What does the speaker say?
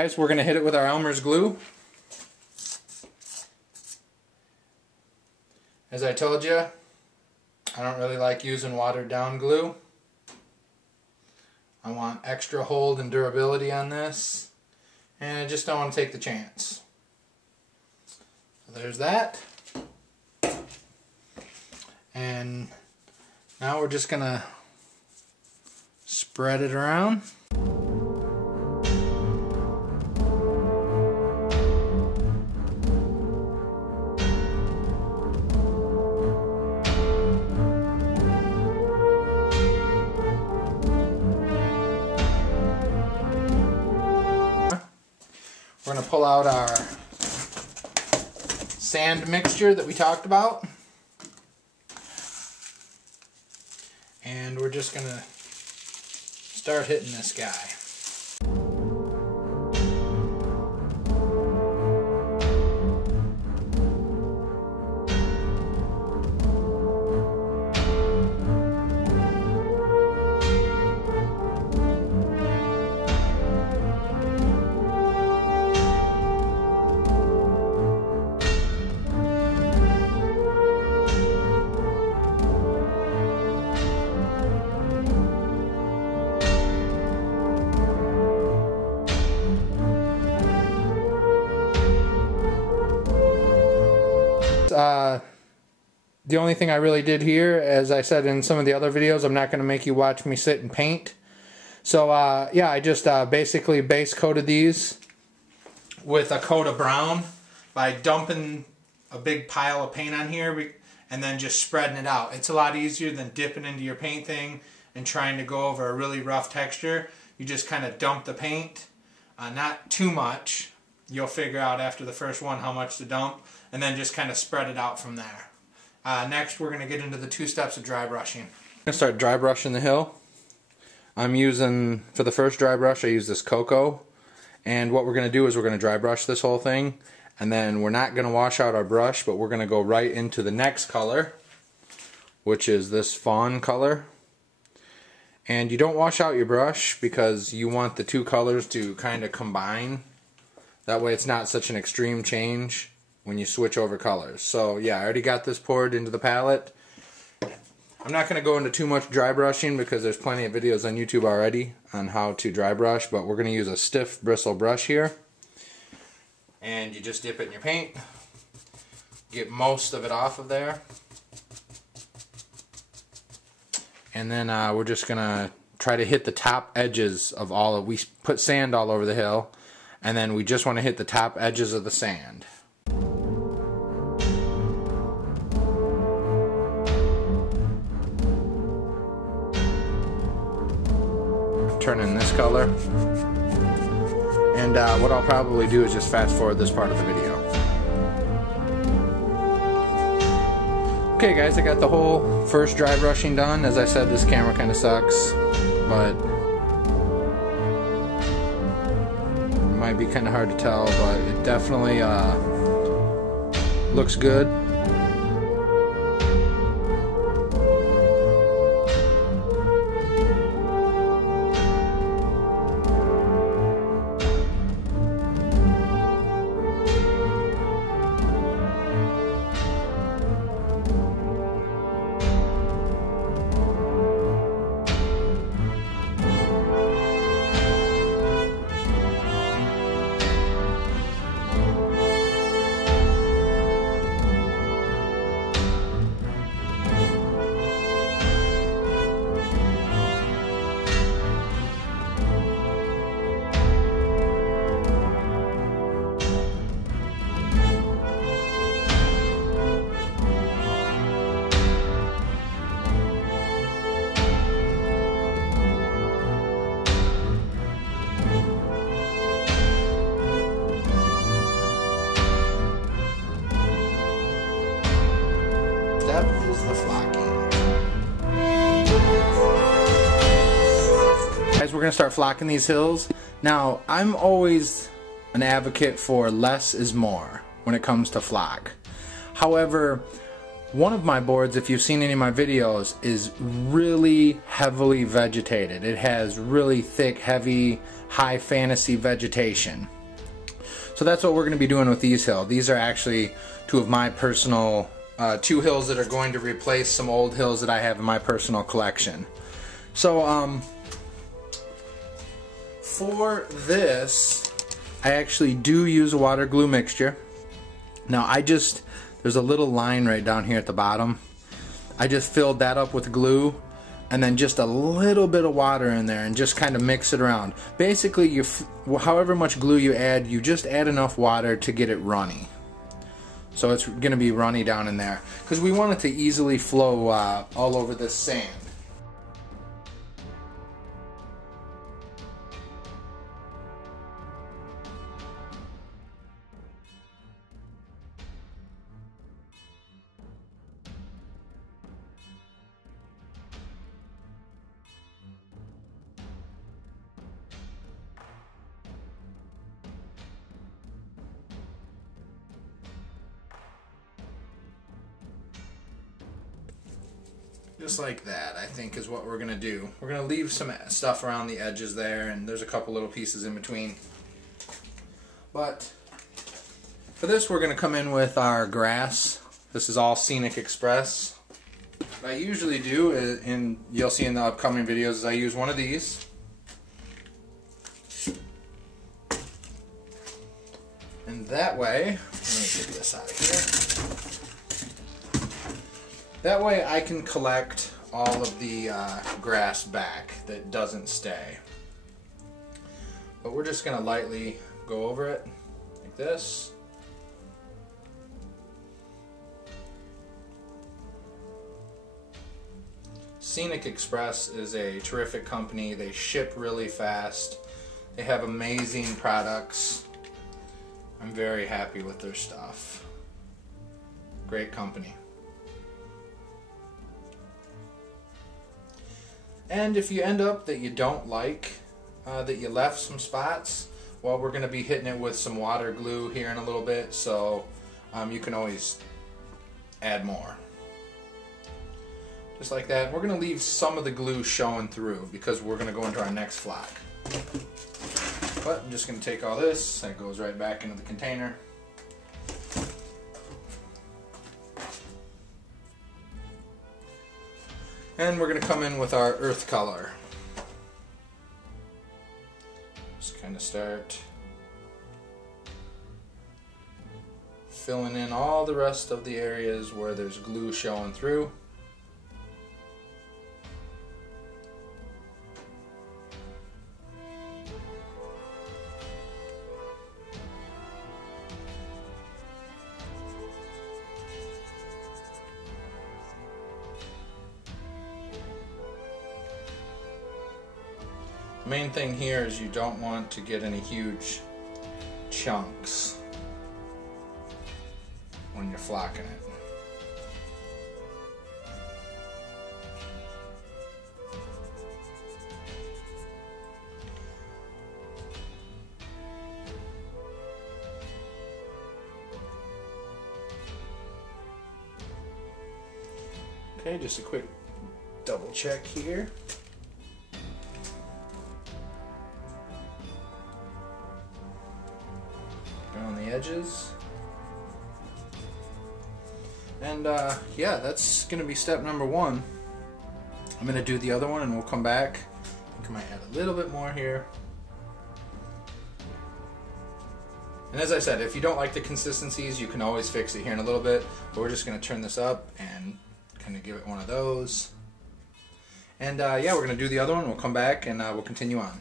Guys, we're going to hit it with our Elmer's glue. As I told you, I don't really like using watered down glue. I want extra hold and durability on this, and I just don't want to take the chance. So there's that. And now we're just going to spread it around. We're going to pull out our sand mixture that we talked about, and we're just going to start hitting this guy. The only thing I really did here, as I said in some of the other videos, I'm not going to make you watch me sit and paint. So yeah, I just basically base coated these with a coat of brown by dumping a big pile of paint on here and then just spreading it out. It's a lot easier than dipping into your paint thing and trying to go over a really rough texture. You just kind of dump the paint, not too much. You'll figure out after the first one how much to dump, and then just kind of spread it out from there. Next, we're going to get into the 2 steps of dry brushing. I'm going to start dry brushing the hill. I'm using, for the first dry brush, I use this cocoa. And what we're going to do is we're going to dry brush this whole thing. And then we're not going to wash out our brush, but we're going to go right into the next color, which is this fawn color. And you don't wash out your brush because you want the 2 colors to kind of combine. That way it's not such an extreme change when you switch over colors. So yeah, I already got this poured into the palette. I'm not going to go into too much dry brushing because there's plenty of videos on YouTube already on how to dry brush, but we're going to use a stiff bristle brush here. And you just dip it in your paint, get most of it off of there. And then we're just going to try to hit the top edges of all of, we put sand all over the hill, and then we just want to hit the top edges of the sand. Turn in this color, and what I'll probably do is just fast forward this part of the video. Okay guys, I got the whole first dry brushing done. As I said, this camera kind of sucks, but it might be kind of hard to tell, but it definitely looks good. Step is the flocking. Guys, we're going to start flocking these hills. Now, I'm always an advocate for less is more when it comes to flock. However, One of my boards, if you've seen any of my videos, is really heavily vegetated. It has really thick, heavy, high fantasy vegetation. So that's what we're going to be doing with these hills. These are actually two of my personal, two hills that are going to replace some old hills that I have in my personal collection. So for this, I actually do use a water glue mixture. Now there's a little line right down here at the bottom. I just filled that up with glue and then just a little bit of water in there and just kind of mix it around. Basically, however much glue you add, you just add enough water to get it runny. So it's going to be runny down in there because we want it to easily flow all over this sand. Just like that, I think, is what we're going to do. We're going to leave some stuff around the edges there, and there's a couple little pieces in between. But for this, we're going to come in with our grass. This is all Scenic Express. What I usually do, and you'll see in the upcoming videos, is I use one of these. And that way, let me get this out of here. That way I can collect all of the grass back that doesn't stay. But we're just going to lightly go over it like this. Scenic Express is a terrific company. They ship really fast. They have amazing products. I'm very happy with their stuff. Great company. And if you end up that you don't like, that you left some spots, well, we're going to be hitting it with some water glue here in a little bit, so you can always add more. Just like that. We're going to leave some of the glue showing through because we're going to go into our next flock. But I'm just going to take all this, that goes right back into the container. And we're going to come in with our earth color. Just kind of start filling in all the rest of the areas where there's glue showing through. The main thing here is you don't want to get any huge chunks when you're flocking it. Okay, just a quick double check here. On the edges. And yeah, that's going to be step number one. I'm going to do the other one and we'll come back. I think I might add a little bit more here. And as I said, if you don't like the consistencies, you can always fix it here in a little bit. But we're just going to turn this up and kind of give it one of those. And yeah, we're going to do the other one. We'll come back and we'll continue on.